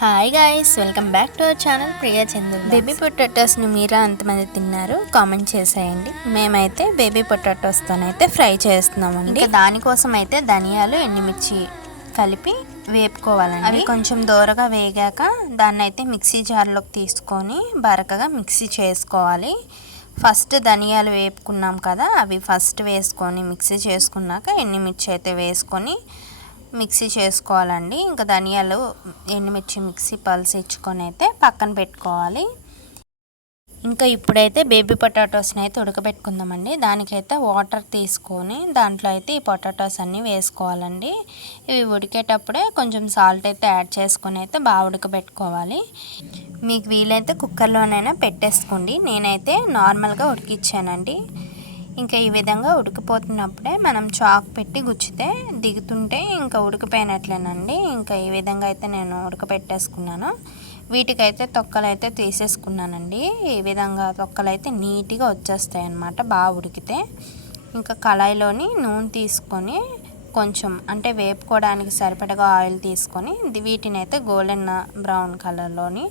Hi guys welcome back to our channel Priya Chandu baby పొటాటోస్ని మీరా అంతమంది తిన్నారు? Comment చేసేయండి. మేమైతే బేబీ పొటాటోస్తోనైతే ఫ్రై చేస్తున్నామండి. ఇంకా దానికోసం అయితే ధనియాలు ఎండుమిర్చి కలిపి వేపుకోవాలండి. అవి కొంచెం దూరగా వేగాక దాన్ని అయితే మిక్సీ జార్లోకి తీసుకొని బరకగా మిక్సీ చేసుకోవాలి. ఫస్ట్ ధనియాలు వేపుకున్నాం కదా అవి ఫస్ట్ వేసుకొని మిక్సీ చేసుకున్నాక ఎండుమిర్చి అయితే వేసుకొని మిక్సీ చేసుకోవాలండి. ఇంకా ధనియాలు ఎండుమిర్చి మిక్సీ పల్స్ ఇచ్చుకొని అయితే పక్కన పెట్టుకోవాలి. ఇంకా ఇప్పుడైతే బేబీ పొటాటోస్ని అయితే ఉడకబెట్టుకుందామండి. దానికైతే వాటర్ తీసుకొని దాంట్లో అయితే ఈ పొటాటోస్ అన్నీ వేసుకోవాలండి. ఇవి ఉడికేటప్పుడే కొంచెం సాల్ట్ అయితే యాడ్ చేసుకొని అయితే బాగా ఉడకబెట్టుకోవాలి. మీకు వీలైతే కుక్కర్లోనైనా పెట్టేసుకోండి. నేనైతే నార్మల్గా ఉడికిచ్చానండి. ఇంకా ఈ విధంగా ఉడికిపోతున్నప్పుడే మనం చాక్ పెట్టి గుచ్చితే దిగుతుంటే ఇంకా ఉడికిపోయినట్లేనండి. ఇంకా ఈ విధంగా అయితే నేను ఉడకపెట్టేసుకున్నాను. వీటికైతే తొక్కలు అయితే తీసేసుకున్నానండి. ఈ విధంగా తొక్కలు అయితే నీట్గా వచ్చేస్తాయి అన్నమాట బాగా ఉడికితే. ఇంకా కళాయిలోని నూనె తీసుకొని కొంచెం అంటే వేపుకోవడానికి సరిపడగా ఆయిల్ తీసుకొని వీటిని అయితే గోల్డెన్ బ్రౌన్ కలర్లోని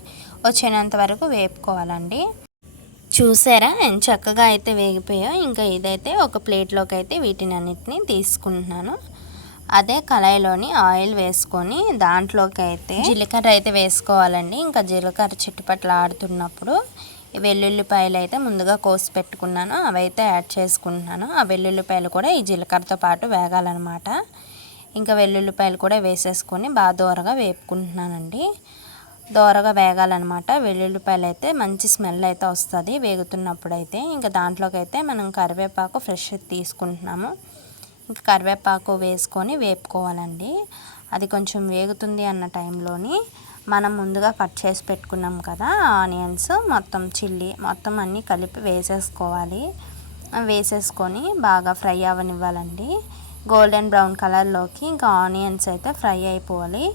వచ్చినంత వరకు వేపుకోవాలండి. చూసారా? ఎంత చక్కగా అయితే వేగిపోయా. ఇంకా ఇదైతే ఒక ప్లేట్లోకి అయితే వీటిని అన్నిటిని తీసుకుంటున్నాను. అదే కళాయిలోని ఆయిల్ వేసుకొని దాంట్లోకి అయితే జీలకర్ర అయితే వేసుకోవాలండి. ఇంకా జీలకర్ర చుట్టుపట్ల ఆడుతున్నప్పుడు వెల్లుల్లిపాయలు అయితే ముందుగా కోసి పెట్టుకున్నాను. అవైతే యాడ్ చేసుకుంటున్నాను. ఆ వెల్లుల్లిపాయలు కూడా ఈ జీలకర్రతో పాటు వేగాలన్నమాట. ఇంకా వెల్లుల్లిపాయలు కూడా వేసేసుకొని బాగా దూరగా వేపుకుంటున్నానండి. దోరగా వేగాలన్నమాట. వెల్లుల్లిపాయలు అయితే మంచి స్మెల్ అయితే వస్తుంది వేగుతున్నప్పుడు అయితే ఇంకా దాంట్లోకి అయితే మనం కరివేపాకు ఫ్రెష్ తీసుకుంటున్నాము. ఇంకా కరివేపాకు వేసుకొని వేపుకోవాలండి. అది కొంచెం వేగుతుంది అన్న టైంలోని మనం ముందుగా కట్ చేసి పెట్టుకున్నాం కదా ఆనియన్స్ మొత్తం చిల్లీ మొత్తం అన్నీ కలిపి వేసేసుకోవాలి. వేసేసుకొని బాగా ఫ్రై అవ్వనివ్వాలండి. గోల్డెన్ బ్రౌన్ కలర్లోకి ఇంకా ఆనియన్స్ అయితే ఫ్రై అయిపోవాలి.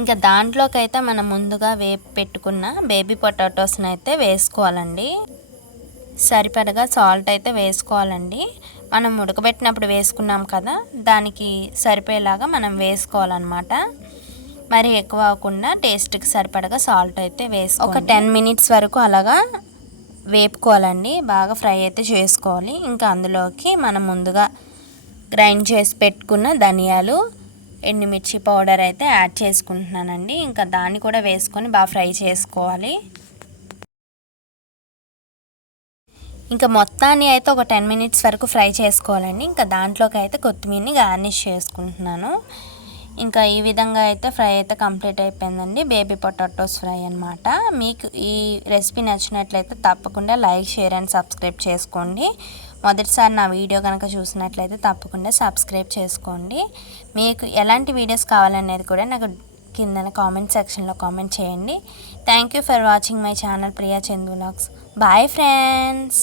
ఇంకా దాంట్లోకైతే మనం ముందుగా వే పెట్టుకున్న బేబీ పొటాటోస్ని అయితే వేసుకోవాలండి. సరిపడగా సాల్ట్ అయితే వేసుకోవాలండి. మనం ఉడకబెట్టినప్పుడు వేసుకున్నాం కదా దానికి సరిపోయేలాగా మనం వేసుకోవాలన్నమాట. మరి ఎక్కువ అవ్వకుండా టేస్ట్కి సరిపడగా సాల్ట్ అయితే వేసి ఒక టెన్ మినిట్స్ వరకు అలాగా వేపుకోవాలండి. బాగా ఫ్రై అయితే చేసుకోవాలి. ఇంకా అందులోకి మనం ముందుగా గ్రైండ్ చేసి పెట్టుకున్న ధనియాలు ఎండుమిర్చి పౌడర్ అయితే యాడ్ చేసుకుంటున్నానండి. ఇంకా దాన్ని కూడా వేసుకొని బాగా ఫ్రై చేసుకోవాలి. ఇంకా మొత్తాన్ని అయితే ఒక టెన్ మినిట్స్ వరకు ఫ్రై చేసుకోవాలండి. ఇంకా దాంట్లోకి అయితే కొత్తిమీరని గార్నిష్ చేసుకుంటున్నాను. ఇంకా ఈ విధంగా అయితే ఫ్రై అయితే కంప్లీట్ అయిపోయిందండి. బేబీ పొటాటోస్ ఫ్రై అనమాట మీకు ఈ రెసిపీ నచ్చినట్లయితే తప్పకుండా లైక్ షేర్ అండ్ సబ్స్క్రైబ్ చేసుకోండి. మొదటిసారి నా వీడియో కనుక చూసినట్లయితే తప్పకుండా సబ్స్క్రైబ్ చేసుకోండి. మీకు ఎలాంటి వీడియోస్ కావాలనేది కూడా నాకు కింద కామెంట్ సెక్షన్లో కామెంట్ చేయండి. Thank you for watching my channel Priya Chandu blogs bye friends